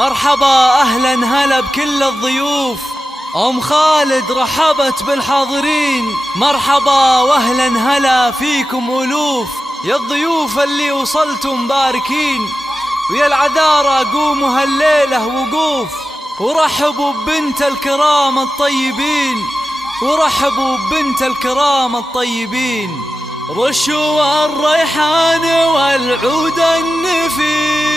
مرحبا أهلا هلا بكل الضيوف. أم خالد رحبت بالحاضرين. مرحبا وأهلا هلا فيكم ألوف. يا الضيوف اللي وصلتم مباركين، ويا العذارى قوموا هالليلة وقوف، ورحبوا ببنت الكرام الطيبين، ورحبوا ببنت الكرام الطيبين. رشوا الريحان والعود النفيس،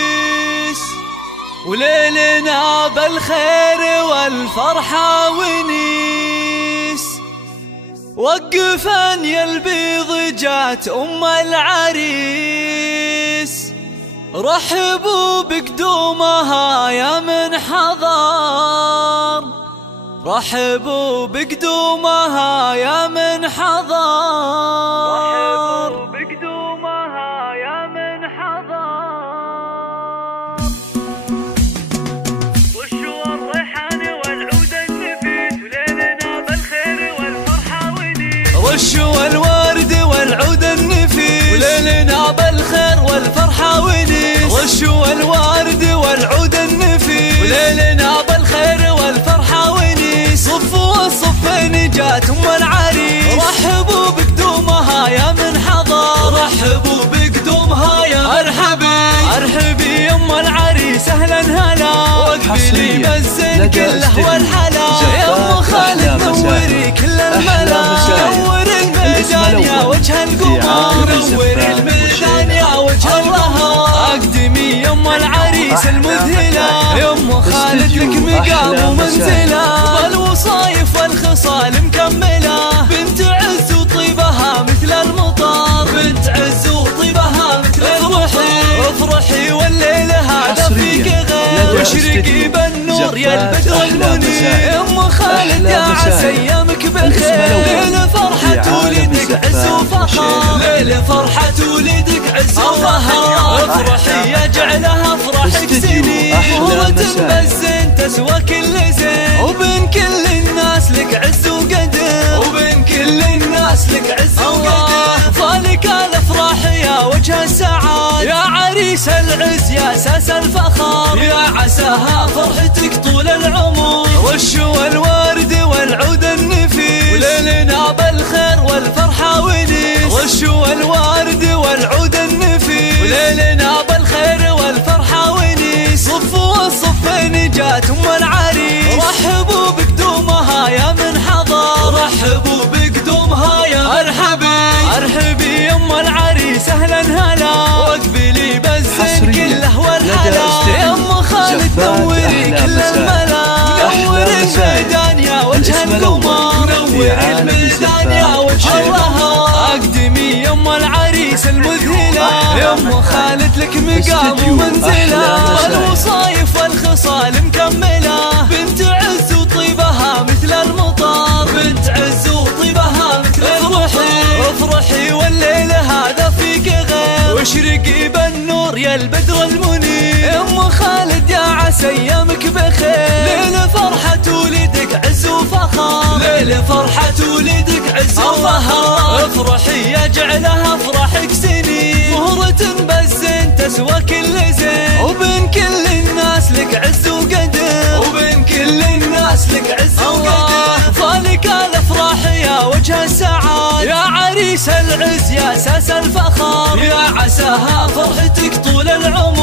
وليلنا بالخير والفرحة ونيس. وقفا يا البيض جات أم العريس، رحبوا بقدومها يا من حضر، رحبوا بقدومها يا من حضر، رحبوا بقدومها يا من حضر. رشوا الريحان والعود النفيس، وليلنا بالخير والفرحة ونيس. رشوا الورد والعود النفيس، وليلنا بالخير والفرحة ونيس. رشوا الورد والعود النفيس، وليلنا بالخير والفرحة ونيس. صفوا الصفين جات أم العريس، رحبوا بقدومها يا من حضر، رحبوا بقدومها يا مرحبي. ارحبي يا أم العريس أهلا هلا، واقبلي بالزين كله والحلا. يا أم خالد نوري كل الملا، نور الميدان يا وجه القمر، نور الميدان يا وجه القمر. اقدمي يا أم العريس المذهلة، يا أم خالد لك مقام ومنزلة، والوصايف والخصال مكملة. بنت عز وطيبها مثل المطر، بنت عز وطيبها مثل المطر. افرحي والليلة هذا فيك غير، واشرقي بالنور يا البدر المنير. يا أم خالد يا عسى ايامك بخير، ليلة فرحة ولدك عز وفخر، ليلة فرحة ولدك عز وفخر. افرحي يا جعلها افرحك سنين، مهرة بالزين تسوى كل زين، وبين كل الناس لك عز وقدر، وبين كل الناس لك عز وقدر. فالك الافراح يا وجه السعاد، يا عريس العز يا اساس الفخر، يا عساها فرحتك طول العمر. رشوا الورد والعود النفيس، وليلنا بالخير والفرحة ونيس. رشوا الورد والعود النفيس، وليلنا بالخير والفرحة ونيس. صفوا الصفين جات أم العريس، رحبوا بقدومها يا من حضر، رحبوا بقدومها يا مرحبي. ارحبي يا أم العريس أهلا هلا، واقبلي بالزين كله والحلا. يا أم خالد نوري كل الملا، نور الميدان يا وجه القمر، نور الميدان يا وجه القمر. اقدمي يا أم العريس المذهلة، يا أم خالد لك مقام ومنزلة، والوصايف والخصال مكملة. بنت عز وطيبها مثل المطر، بنت عز وطيبها مثل المطر. افرحي والليلة هذا فيك غير، واشرقي بالنور يا البدر المنير. يا أم خالد يا عسى ايامك بخير، ليلة فرحة ولدك عز وفخر، ليلة فرحة ولدك عز وفخر. افرحي يا جعلها افرحك سنين، مهرة بالزين تسوى كل زين، وبين كل الناس لك عز وقدر، وبين كل الناس لك عز وقدر. فالك الافراح يا وجه السعاد، يا عريس العز يا اساس الفخر، يا عساها فرحتك طول العمر.